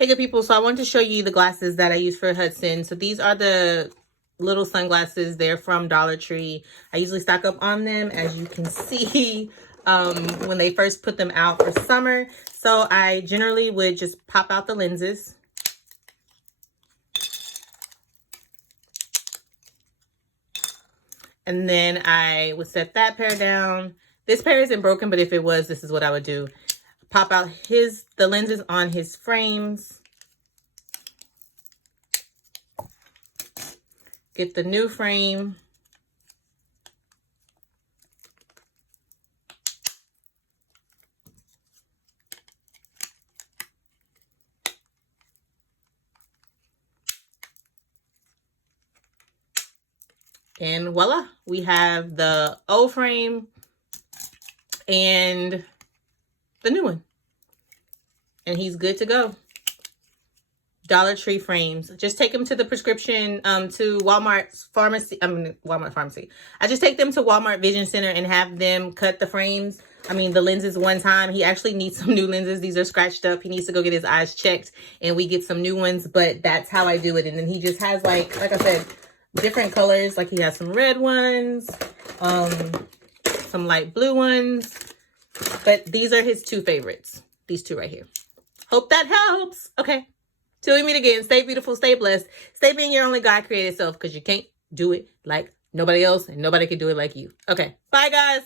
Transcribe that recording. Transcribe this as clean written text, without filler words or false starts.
Hey good people, so I wanted to show you the glasses that I use for Hudson. So these are the little sunglasses. They're from Dollar Tree. I usually stock up on them, as you can see, when they first put them out for summer. So I generally would just pop out the lenses. And then I would set that pair down. This pair isn't broken, but if it was, this is what I would do. Pop out the lenses on his frames. Get the new frame. And voila, we have the old frame and the new one. And he's good to go. Dollar Tree frames. Just take them to the prescription, to Walmart's pharmacy. Walmart pharmacy. I just take them to Walmart Vision Center and have them cut the frames. The lenses one time. He actually needs some new lenses. These are scratched up. He needs to go get his eyes checked and we get some new ones, but that's how I do it. And then he just has like I said, different colors. Like he has some red ones, some light blue ones, but these are his two favorites. These two right here. Hope that helps. Okay. Till we meet again, stay beautiful, stay blessed, stay being your only God created self, because you can't do it like nobody else and nobody can do it like you. Okay. Bye, guys.